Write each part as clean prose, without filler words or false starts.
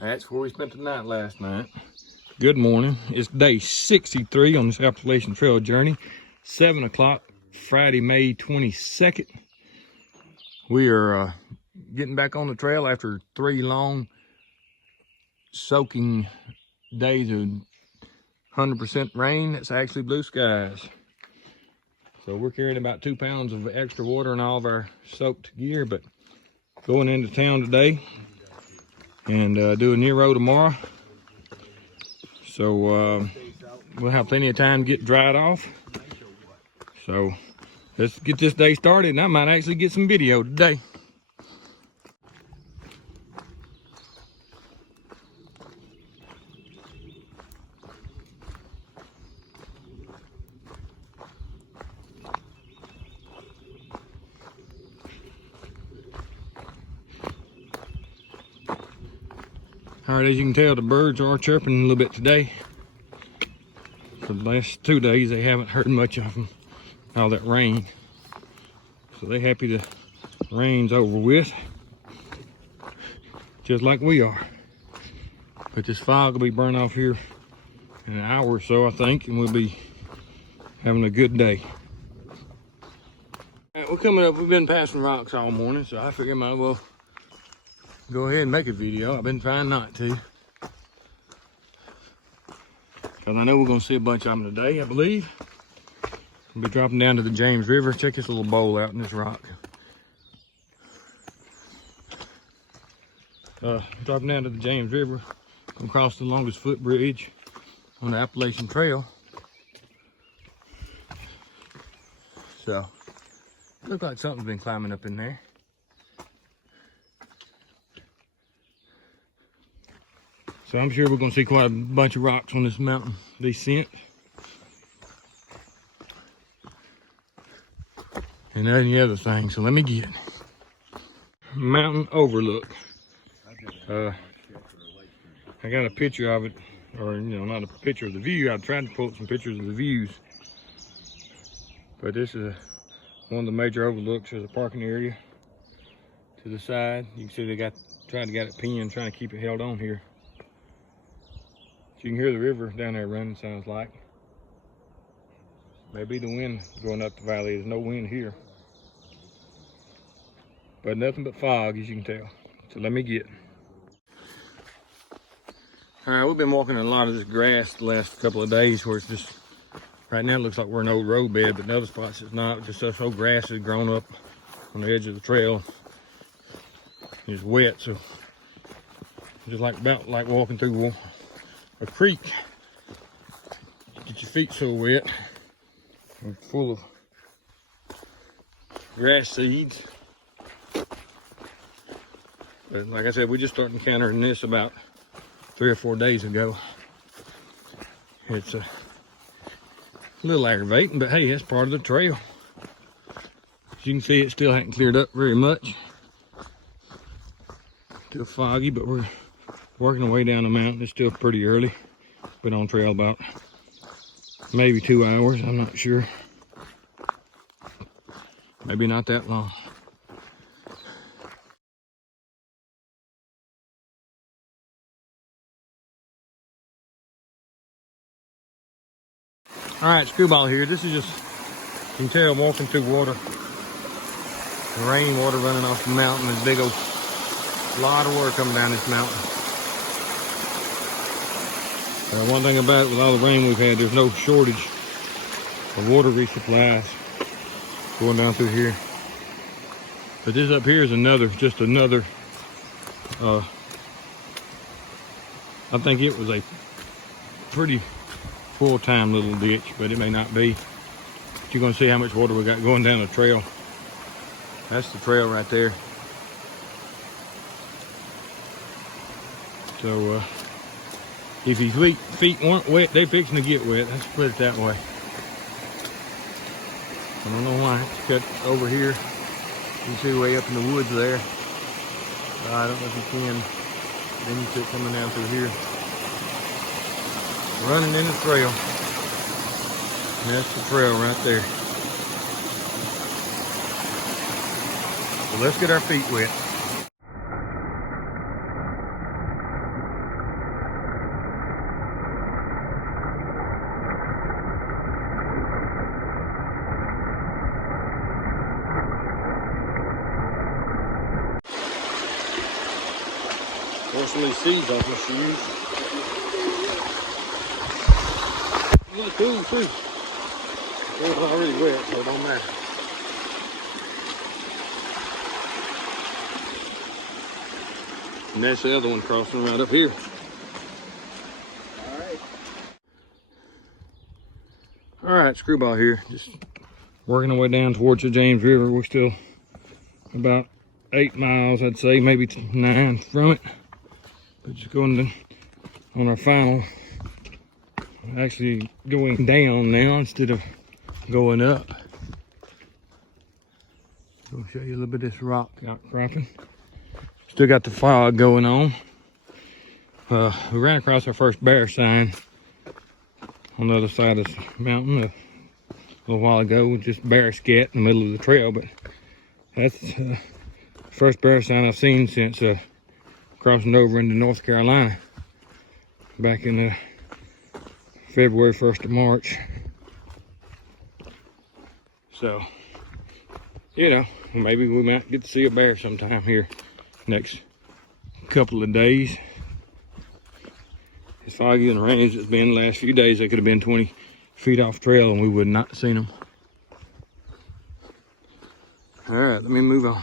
That's where we spent the night last night. Good morning. It's day 63 on this Appalachian Trail journey. 7 o'clock, Friday, May 22nd. We are getting back on the trail after 3 long soaking days of 100% rain. It's actually blue skies. So we're carrying about 2 pounds of extra water in all of our soaked gear, but going into town today and do a Nero tomorrow. So we'll have plenty of time to get dried off. So let's get this day started, and I might actually get some video today. All right, as you can tell, the birds are chirping a little bit today. For the last 2 days, they haven't heard much of them, all that rain. So they're happy the rain's over with, just like we are. But this fog will be burning off here in an hour or so, I think, and we'll be having a good day. All right, we're coming up. We've been passing rocks all morning, so I figured I might as well go ahead and make a video. I've been trying not to, because I know we're going to see a bunch of them today, I believe. We'll be dropping down to the James River. Check this little bowl out in this rock. Dropping down to the James River, across the longest footbridge on the Appalachian Trail. So, looks like something's been climbing up in there. So I'm sure we're going to see quite a bunch of rocks on this mountain descent. And that and the other thing. So let me get mountain overlook. I got a picture of it, or not a picture of the view. I tried to pull up some pictures of the views. But this is one of the major overlooks. There's a parking area to the side. You can see they tried to get it pinned, trying to keep it held on here. You can hear the river down there running, sounds like. Maybe the wind going up the valley. There's no wind here, but nothing but fog, as you can tell. So let me get. All right, we've been walking in a lot of this grass the last couple of days, where it's just, right now it looks like we're in an old road bed, but in other spots it's not. Just this whole grass has grown up on the edge of the trail. It's wet, so just about like walking through a creek. Get your feet so wet and full of grass seeds. But like I said, we just started encountering this about 3 or 4 days ago. It's a little aggravating, but hey, that's part of the trail. As you can see, it still hasn't cleared up very much. Still foggy, but we're working our way down the mountain. It's still pretty early. Been on trail about maybe 2 hours, I'm not sure. Maybe not that long. All right, Screwball here. This is just, you can tell, walking through water. The rainwater running off the mountain. There's a big old lot of water coming down this mountain. One thing about it, with all the rain we've had, there's no shortage of water resupplies going down through here. But this up here is just another, I think it was a pretty full-time little ditch, but it may not be. But you're gonna see how much water we got going down the trail. That's the trail right there. So, if your feet weren't wet, they're fixing to get wet. Let's put it that way. I don't know why it's cut over here. You can see way up in the woods there. I don't know if you can. Then you see it coming down through here. Running in the trail. And that's the trail right there. So let's get our feet wet. Want some of these seeds off my shoes. You look cool too. It's already wet, so it don't matter. And that's the other one crossing right up here. All right, Screwball here, just working our way down towards the James River. We're still about 8 miles, I'd say, maybe 9 from it. But just going on our final, actually going down now instead of going up. I'll show you a little bit of this rock outcropping. Still got the fog going on. We ran across our first bear sign on the other side of this mountain a little while ago, with just bear scat in the middle of the trail. But that's the first bear sign I've seen since crossing over into North Carolina back in February 1st of March. So, you know, maybe we might get to see a bear sometime here next couple of days. As foggy and rainy as it's been the last few days, they could have been 20 feet off trail and we would not have seen them. All right, let me move on.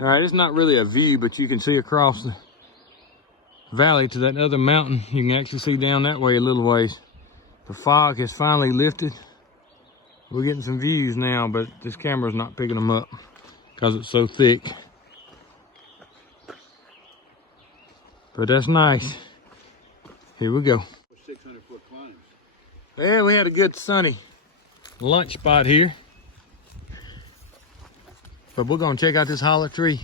All right, it's not really a view, but you can see across the valley to that other mountain. You can actually see down that way a little ways. The fog has finally lifted. We're getting some views now, but this camera's not picking them up because it's so thick. But that's nice. Here we go. 600-foot climbs. Yeah, we had a good sunny lunch spot here. But we're gonna check out this hollow tree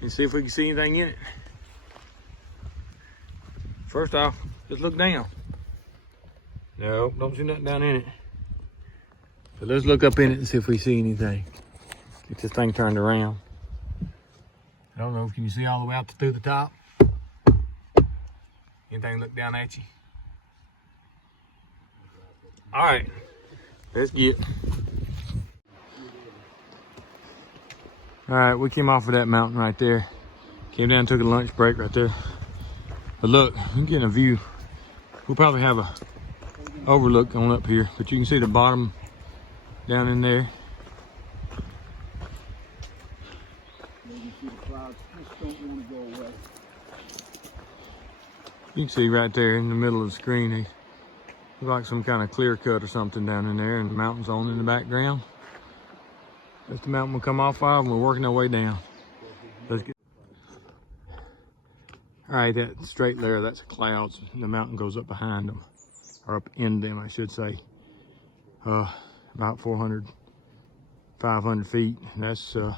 and see if we can see anything in it. First off, just look down. No, don't see nothing down in it. But let's look up in it and see if we see anything. Get this thing turned around. I don't know, can you see all the way out through the top? Anything look down at you? All right, let's get. All right, we came off of that mountain right there. Came down, took a lunch break right there. But look, we're getting a view. We'll probably have a overlook on up here, but you can see the bottom down in there. You can see right there in the middle of the screen, they look like some kind of clear cut or something down in there, and the mountain's on in the background. That's the mountain we'll come off of, and we're working our way down. Let's get. All right, that straight there, that's clouds. The mountain goes up behind them, or up in them, I should say. About 400, 500 feet. And that's the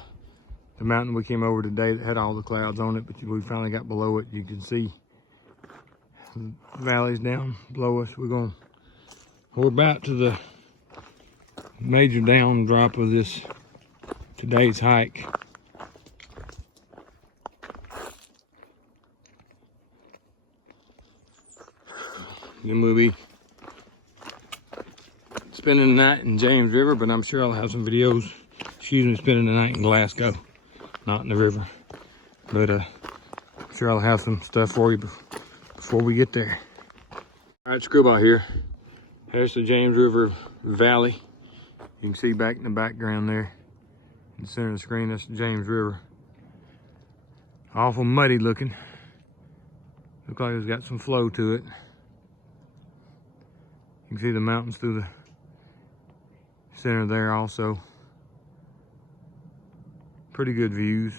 mountain we came over today that had all the clouds on it, but we finally got below it. You can see the valleys down below us. We're about to the major down drop of today's hike. Then we'll be spending the night in James River, but I'm sure I'll have some videos, spending the night in Glasgow, not in the river. But I'm sure I'll have some stuff for you before we get there. All right, Screwball here. There's the James River Valley. You can see back in the background there, in the center of the screen, that's the James River. Awful muddy looking. Looks like it's got some flow to it. You can see the mountains through the center there also. Pretty good views.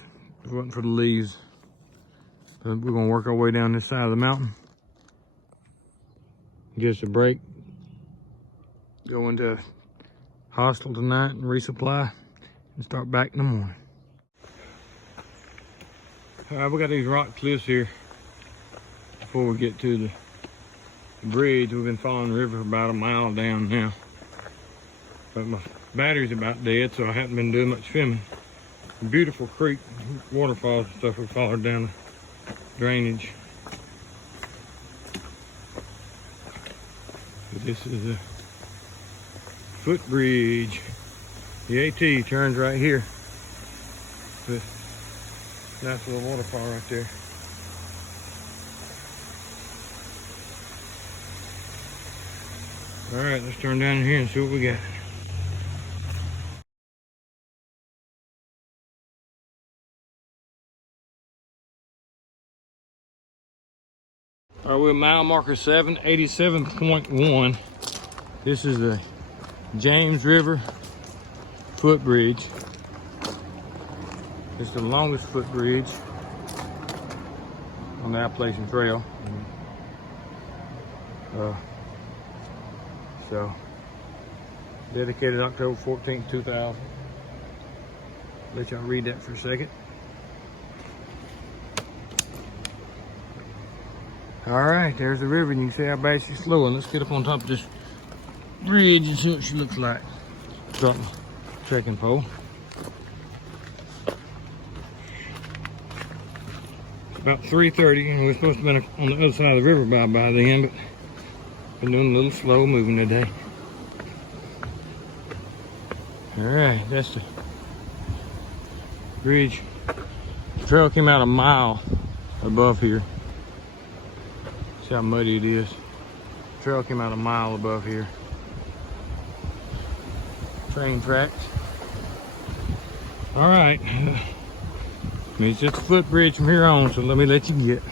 If it wasn't for the leaves. But we're gonna work our way down this side of the mountain. Just a break. Go into hostel tonight and resupply and start back in the morning. All right, we got these rock cliffs here before we get to the bridge. We've been following the river about a mile down now. But my battery's about dead, so I haven't been doing much filming. Beautiful creek, waterfalls and stuff we followed down the drainage. But this is a footbridge. The AT turns right here. This nice little waterfall right there. All right, let's turn down here and see what we got. All right, we're at mile marker 787.1. This is the James River footbridge. It's the longest footbridge on the Appalachian Trail. So, dedicated October 14th, 2000. Let y'all read that for a second. All right, there's the river, and you can see how bad she's flowing. Let's get up on top of this bridge and see what she looks like. Drop my trekking pole. It's about 3:30, and we're supposed to be on the other side of the river by then, but been doing a little slow moving today. All right, that's the bridge. The trail came out a mile above here. See how muddy it is. The trail came out a mile above here. Train tracks. All right. It's just a footbridge from here on, so let me let you get.